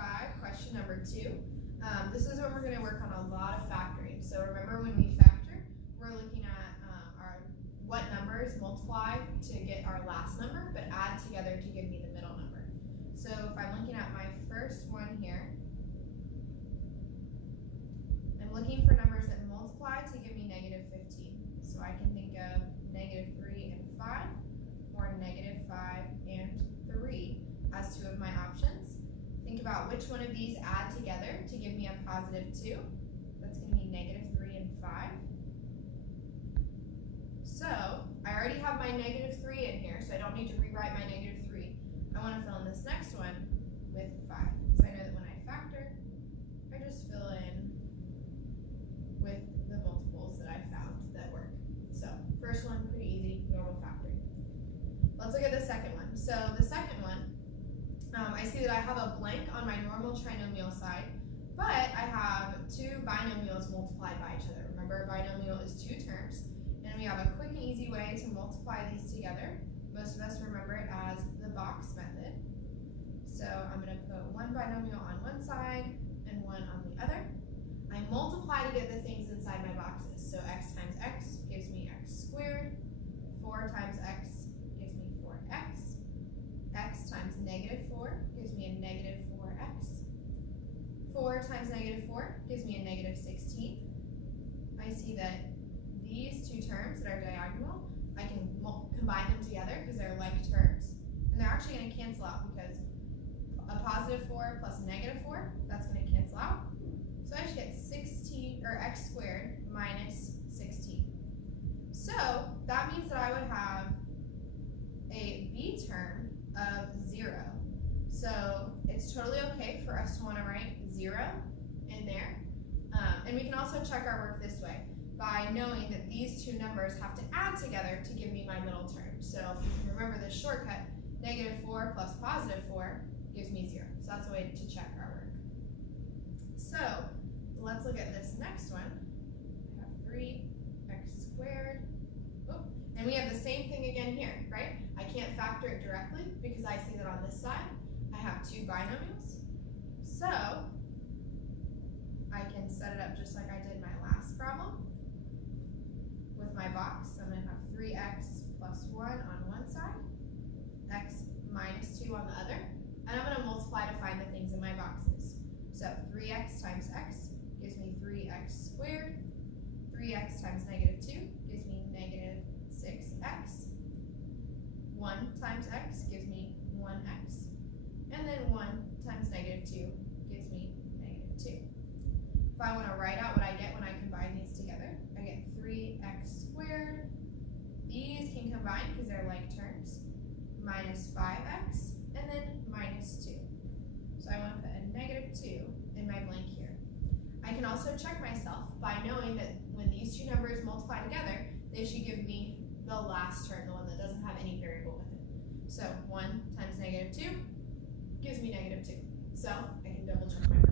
5, question number 2. This is when we're going to work on a lot of factoring. So remember, when we factor, we're looking at what numbers multiply to get our last number, but add together to give me the middle number. So if I'm looking at my first one here, I'm looking for numbers that multiply to give me negative 15. So I can think of negative 3 and 5, or negative 5 and 3 as 2 of my options. Think about which one of these add together to give me a positive 2. That's going to be negative 3 and 5. So I already have my negative 3 in here, so I don't need to rewrite my negative 3. I want to fill in this next one with 5, because I know that when I factor, I just fill in with the multiples that I found that work. So first one, pretty easy, normal factoring. Let's look at the second one. So the second one, I see that I have a blank on my normal trinomial side, but I have 2 binomials multiplied by each other. Remember, a binomial is 2 terms, and we have a quick and easy way to multiply these together. Most of us remember it as the box method. So I'm going to put one binomial on one side and one on the other. I multiply to get the things inside my boxes. So x times x gives me x squared. 4 times x gives me 4x. X times negative 4 gives me a negative 4x. 4 times negative 4 gives me a negative 16. I see that these 2 terms that are diagonal, I can combine them together because they're like terms. And they're actually going to cancel out because a positive 4 plus a negative 4, that's going to cancel out. So I just get 16, or x squared minus 16. So that means that I would have a b term of 0. So it's totally okay for us to want to write 0 in there. And we can also check our work this way by knowing that these 2 numbers have to add together to give me my middle term. So if you can remember this shortcut, negative 4 plus positive 4 gives me 0. So that's a way to check our work. So let's look at this next one. I have 3x squared. Oh, and we have the same thing again here, right? I can't factor it directly because I see that on this side I have 2 binomials. So I can set it up just like I did my last problem. With my box, I'm going to have 3x plus 1 on one side, x minus 2 on the other, and I'm going to multiply to find the things in my boxes. So 3x times x gives me 3x squared. 3x times negative 2 gives me negative 6x. 1 times x gives me 1x. And then 1 times negative 2 gives me negative 2. If I want to write out what I get when I combine these together, I get 3x squared. These can combine because they're like terms. Minus 5x, and then minus 2. So I want to put a negative 2 in my blank here. I can also check myself by knowing that when these 2 numbers multiply together, they should give me the last term, the one that doesn't have any variable with it. So 1 times negative 2 gives me negative 2. So I can double check my